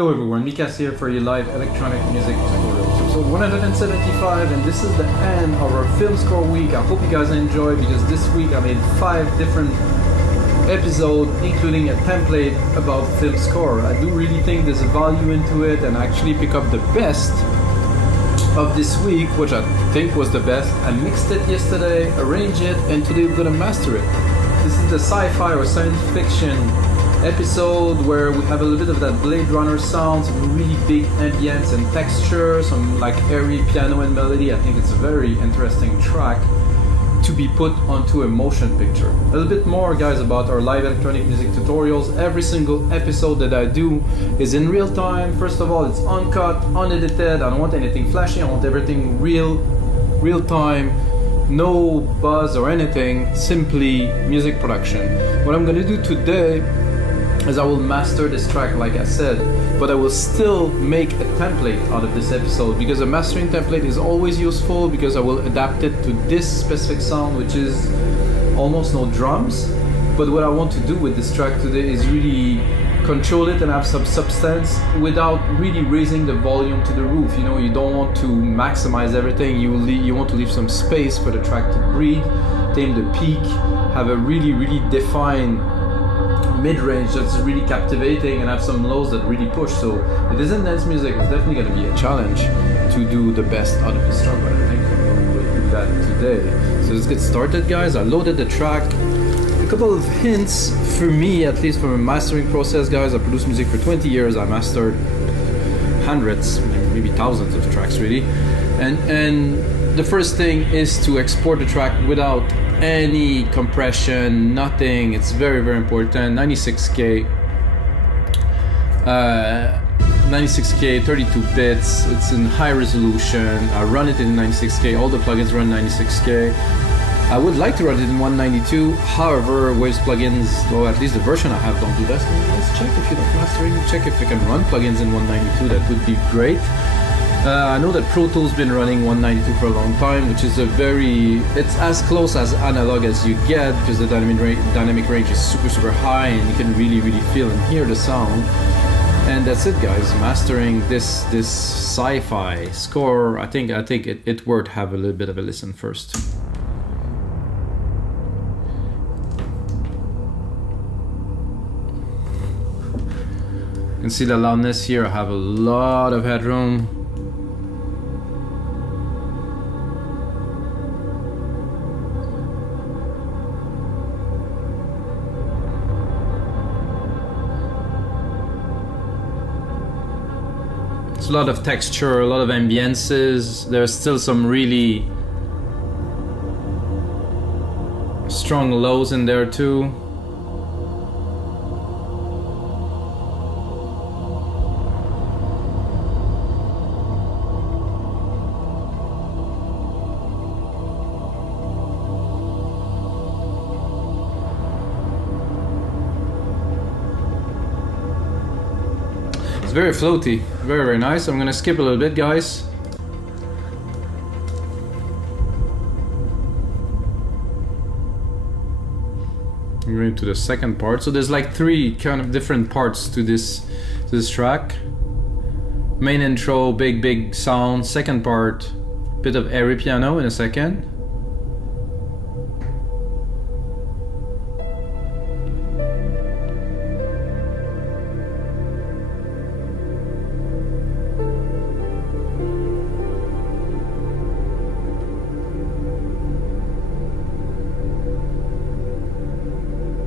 Hello everyone, Mikas here for your live electronic music tutorials. Episode 175, and this is the end of our film score week. I hope you guys enjoy, because this week I made 5 different episodes, including a template about film score. I do really think there's a value into it, and I actually pick up the best of this week, which I think was the best. I mixed it yesterday, arranged it, and today we're gonna master it. This is the sci-fi or science fiction episode where we have a little bit of that Blade Runner sound, some really big ambience and texture, some like airy piano and melody. I think it's a very interesting track to be put onto a motion picture. A little bit more, guys, about our live electronic music tutorials. Every single episode that I do is in real time. First of all, it's uncut, unedited. I don't want anything flashy. I want everything real time. No buzz or anything, simply music production. What I'm gonna do today is I will master this track, like I said, but I will still make a template out of this episode, because a mastering template is always useful, because I will adapt it to this specific sound, which is almost no drums. But what I want to do with this track today is really control it and have some substance without really raising the volume to the roof. You know, you don't want to maximize everything. You want to leave some space for the track to breathe, tame the peak, have a really defined mid-range that's really captivating, and have some lows that really push. So it isn't dance music. It's definitely going to be a challenge to do the best out of this track, but I think we'll do that today. So let's get started, guys. I loaded the track. A couple of hints for me, at least from a mastering process, guys. I produced music for 20 years. I mastered hundreds, maybe thousands of tracks, really. And the first thing is to export the track without any compression, nothing. It's very important. 96K, 32 bits. It's in high resolution. I run it in 96K. All the plugins run 96K. I would like to run it in 192. However, Waves plugins, or at least the version I have, don't do that. Let's check if you're not mastering. Check if you can run plugins in 192. That would be great. I know that Pro Tools been running 192 for a long time, which is it's as close as analog as you get, because the dynamic range is super high, and you can really feel and hear the sound. And that's it, guys. Mastering this sci-fi score, I think it worth have a little bit of a listen first. You can see the loudness here. I have a lot of headroom. A lot of texture, a lot of ambiences. There's still some really strong lows in there too. It's very floaty, very nice. I'm gonna skip a little bit, guys. I'm going to the second part. So there's like 3 kind of different parts to this track. Main intro, big sound. Second part, bit of airy piano in a second.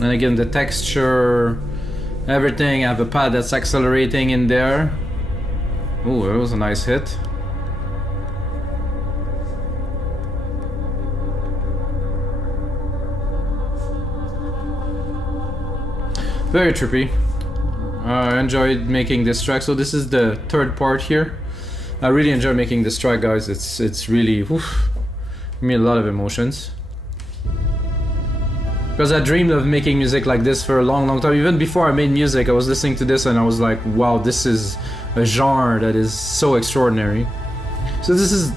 And again, the texture, everything. I have a pad that's accelerating in there. Oh, that was a nice hit. Very trippy. I enjoyed making this track. So this is the third part here. I really enjoy making this track, guys. It's really, give me a lot of emotions. Because I dreamed of making music like this for a long time. Even before I made music, I was listening to this and I was like, wow, this is a genre that is so extraordinary. So this is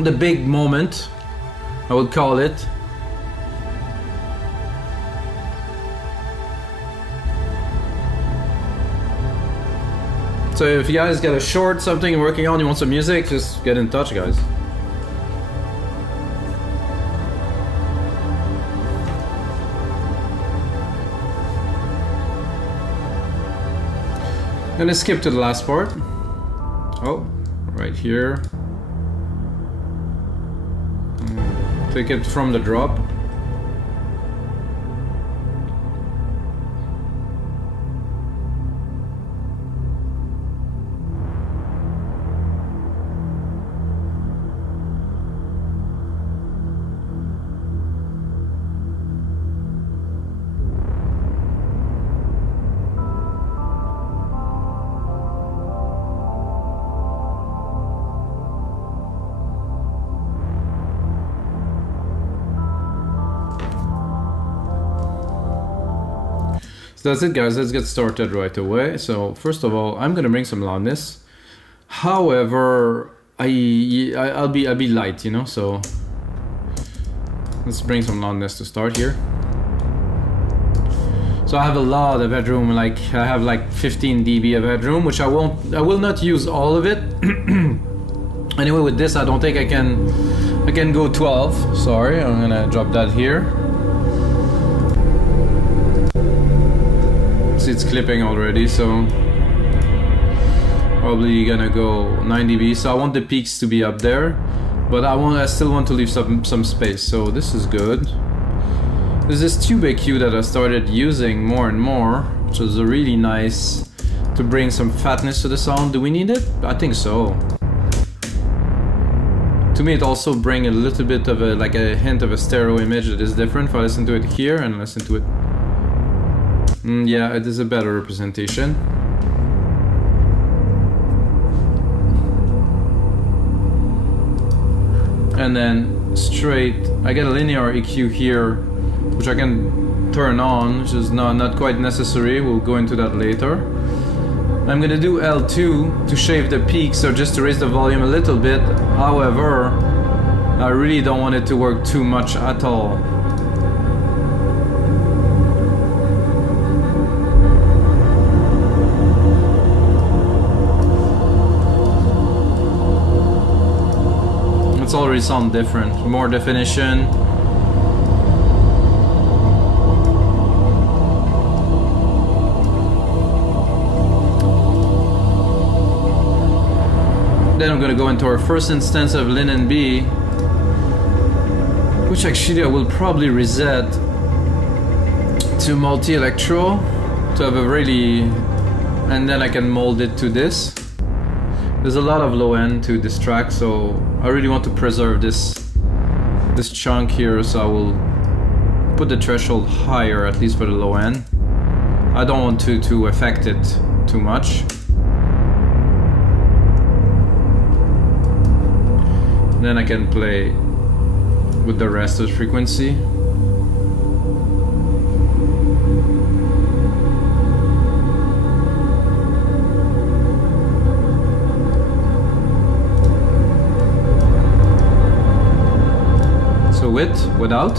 the big moment, I would call it. So if you guys got a short something you're working on, you want some music, just get in touch, guys. I'm gonna skip to the last part. Oh, right here. Take it from the drop. So that's it, guys. Let's get started right away. So first of all, I'm gonna bring some loudness. However, I'll be light, you know. So let's bring some loudness to start here. So I have a lot of headroom. Like I have like 15 dB of headroom, which I will not use all of it. Anyway, with this, I don't think I can go 12. Sorry, I'm gonna drop that here. See, it's clipping already, so probably gonna go 9 dB. So I want the peaks to be up there, but I still want to leave some space. So this is good. There's this tube EQ that I started using more and more, which is really nice to bring some fatness to the sound. Do we need it? I think so. To me, it also brings a little bit of like a hint of a stereo image that is different. If I listen to it here and listen to it. Yeah, it is a better representation. And then straight, I get a linear EQ here, which I can turn on, which is not quite necessary. We'll go into that later. I'm gonna do L2 to shave the peaks, or just to raise the volume a little bit. However, I really don't want it to work too much at all. It's already sound different, more definition. Then I'm gonna go into our first instance of LINMB, which actually I will probably reset to multi-electro to have a really, and then I can mold it to this. There's a lot of low end to this track, so I really want to preserve this chunk here, so I will put the threshold higher, at least for the low end. I don't want to affect it too much. Then I can play with the rest of the frequency. With, without.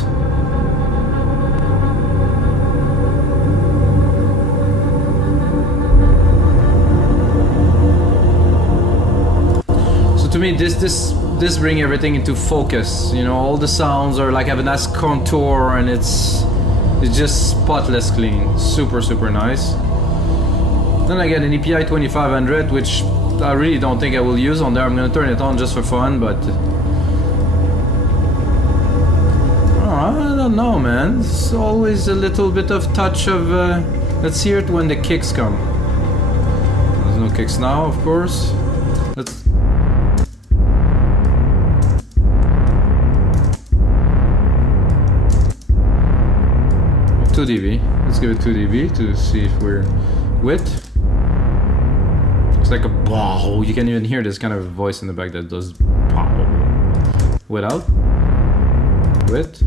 So to me, this bring everything into focus. You know, all the sounds are like have a nice contour, and it's just spotless clean. Super nice. Then I get an EPI 2500, which I really don't think I will use on there. I'm gonna turn it on just for fun, but. I don't know, man. It's always a little bit of touch of. Let's hear it when the kicks come. There's no kicks now, of course. Let's. 2 dB. Let's give it 2 dB to see if we're with. It's like a bow. You can even hear this kind of voice in the back that does bow. Without. With.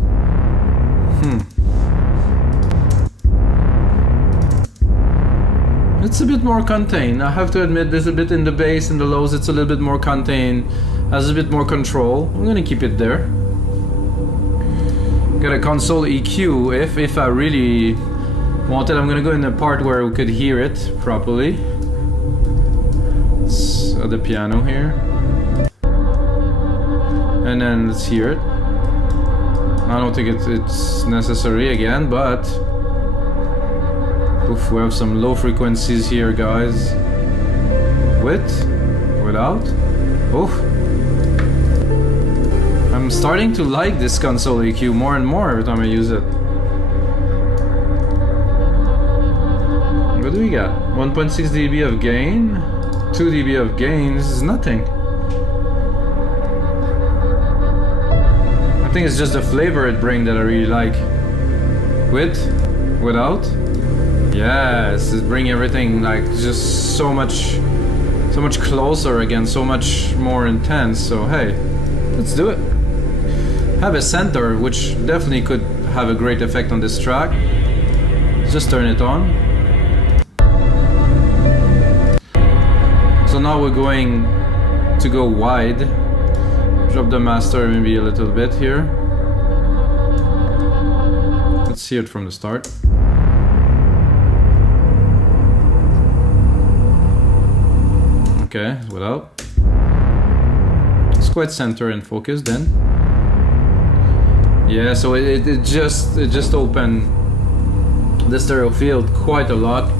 It's a bit more contained. I have to admit, there's a bit in the bass and the lows. It's a little bit more contained. Has a bit more control. I'm gonna keep it there. Got a console EQ. If I really want it, I'm gonna go in the part where we could hear it properly. at the piano here. And then let's hear it. I don't think it's necessary again, but oof, we have some low frequencies here, guys. With, without. Oh, I'm starting to like this console EQ more and more every time I use it. What do we got? 1.6 dB of gain, 2 dB of gain. This is nothing. I think it's just the flavor it brings that I really like. With, without. Yes, it's bringing everything like just so much closer again, so much more intense. So hey, let's do it. Have a center, which definitely could have a great effect on this track. Just turn it on. So now we're going to go wide. Drop the master maybe a little bit here. Let's hear it from the start. Okay, without. It's quite center and focused then. Yeah, so it just opened the stereo field quite a lot.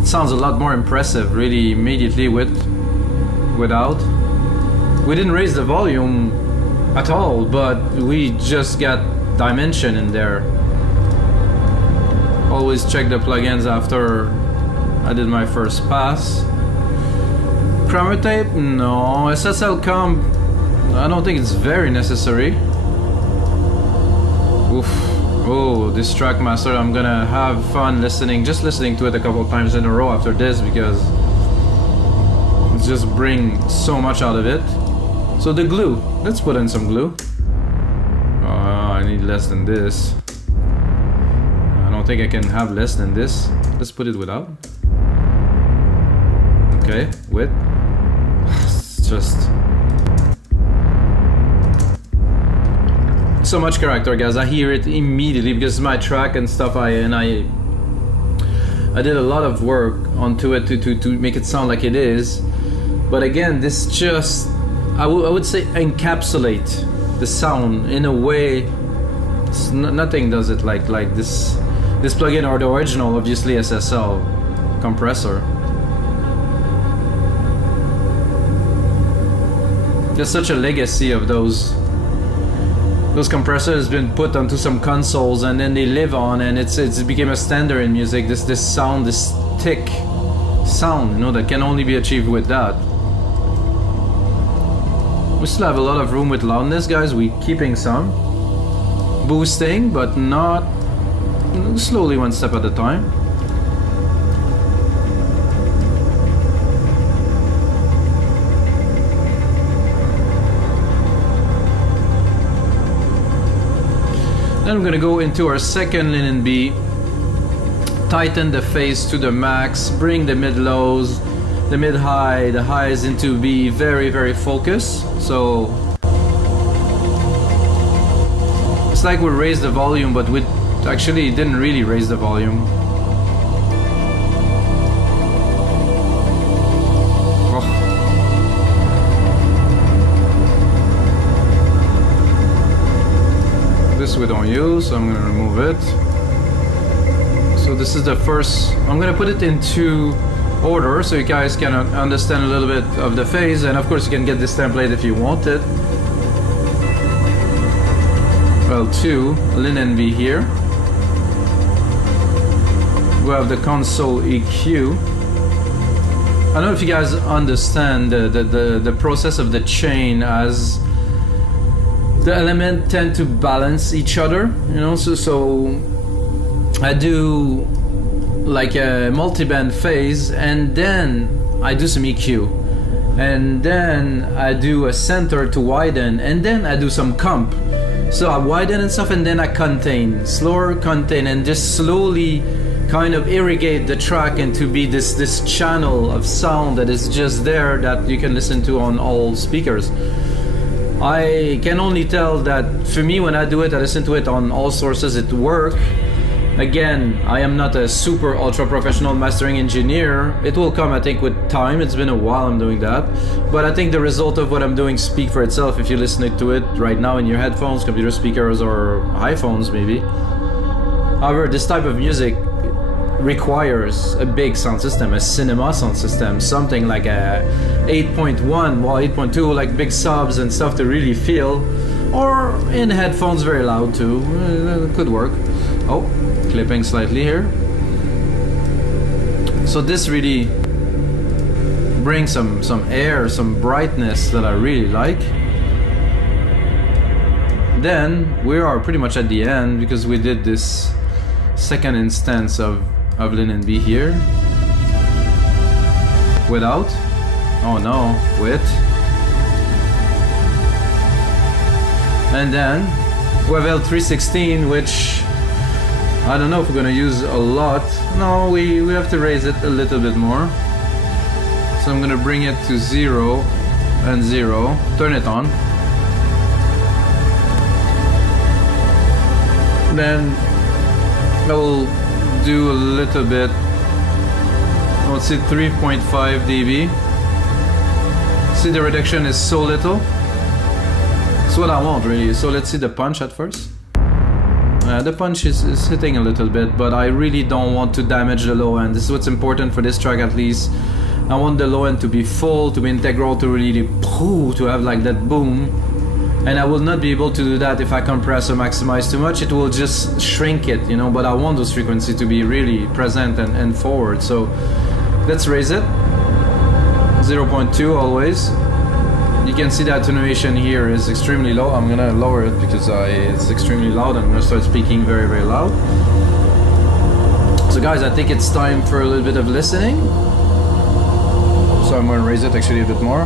It sounds a lot more impressive really immediately without. We didn't raise the volume at all, but we just got dimension in there. Always check the plugins after I did my first pass. Chroma tape? No. SSL Comp? I don't think it's very necessary. Oof. Oh, this track master, I'm gonna have fun listening, just listening to it a couple of times in a row after this, because it just brings so much out of it. So the glue, let's put in some glue. I need less than this. I don't think I can have less than this. Let's put it without. Okay, with. It's just so much character, guys. I hear it immediately because it's my track and stuff. I did a lot of work onto it to make it sound like it is. But again, this just I would say encapsulate the sound in a way. Nothing does it like this plugin or the original, obviously SSL compressor. There's such a legacy of those compressors been put onto some consoles and then they live on, and it became a standard in music. This sound, this thick sound, you know, that can only be achieved with that. We still have a lot of room with loudness, guys. We keeping some boosting, but not slowly, one step at a time. Then I'm gonna go into our second LINMB, tighten the phase to the max, bring the mid-lows, the mid-high, the highs into be very, very focused. So it's like we raised the volume, but we actually didn't really raise the volume. This we don't use, so I'm gonna remove it. So this is the first. I'm gonna put it into order so you guys can understand a little bit of the phase, and of course you can get this template if you want it. L2 LINMB here. We have the console EQ. I don't know if you guys understand the process of the chain, as the elements tend to balance each other, you know. So I do like a multi-band phase, and then I do some EQ, and then I do a center to widen, and then I do some comp. So I widen and stuff, and then I contain, slower contain, and just slowly kind of irrigate the track into be this channel of sound that is just there, that you can listen to on all speakers. I can only tell that for me, when I do it, I listen to it on all sources, it works. Again, I am not a super ultra professional mastering engineer. It will come, I think, with time. It's been a while I'm doing that. But I think the result of what I'm doing speak for itself if you're listening to it right now in your headphones, computer speakers, or iPhones maybe. However, this type of music requires a big sound system, a cinema sound system, something like a 8.1, well 8.2, like big subs and stuff to really feel. Or in headphones very loud too, it could work. Oh, clipping slightly here. So this really brings some air, some brightness that I really like. Then we are pretty much at the end because we did this second instance of LINMB here. Without. Oh no, with. And then we have L316, which I don't know if we're gonna use a lot. No, we have to raise it a little bit more. So I'm gonna bring it to 0 and 0. Turn it on. Then I will do a little bit. Let's see, 3.5 dB. See, the reduction is so little. It's what I want really. So let's see the punch at first. The punch is hitting a little bit, but I really don't want to damage the low end. This is what's important for this track at least. I want the low end to be full, to be integral, to really to have like that boom. And I will not be able to do that if I compress or maximize too much. It will just shrink it, you know, but I want those frequencies to be really present and forward. So let's raise it. 0.2 always. You can see the attenuation here is extremely low. I'm gonna lower it because it's extremely loud. I'm gonna start speaking very, very loud. So guys, I think it's time for a little bit of listening. So I'm gonna raise it actually a bit more.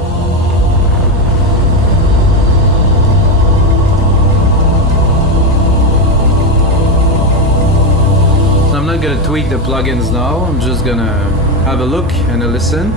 So I'm not gonna tweak the plugins now. I'm just gonna have a look and a listen.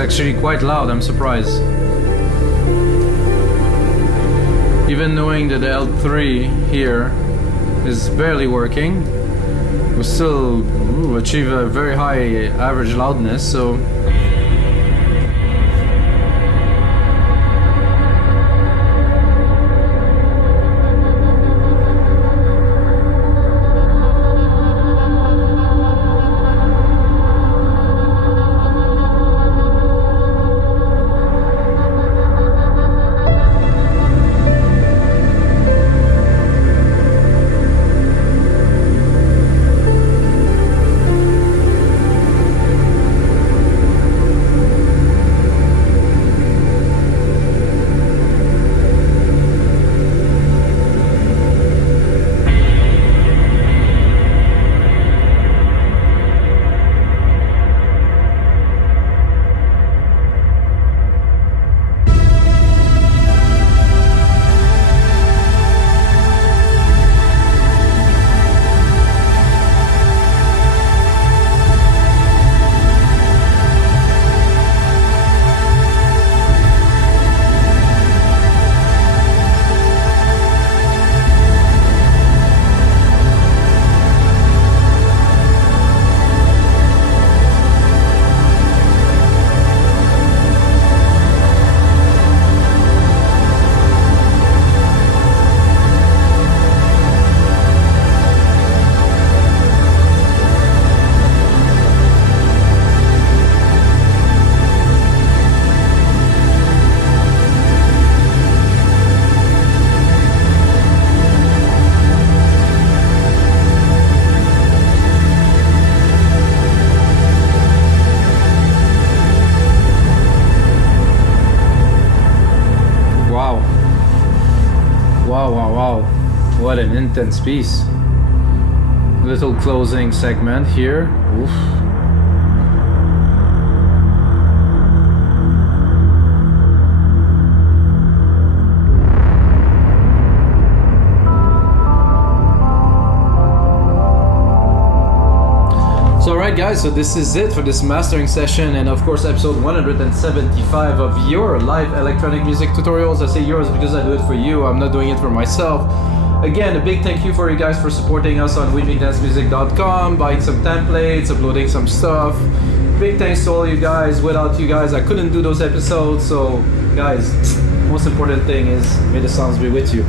Actually quite loud, I'm surprised. Even knowing that the L3 here is barely working, we still achieve a very high average loudness, so What an intense piece. Little closing segment here. Oof. So alright guys, so this is it for this mastering session, and of course episode 175 of your live electronic music tutorials. I say yours because I do it for you, I'm not doing it for myself. Again, a big thank you for you guys for supporting us on wimigdancemusic.com, buying some templates, uploading some stuff. Big thanks to all you guys. Without you guys, I couldn't do those episodes. So guys, most important thing is may the sounds be with you.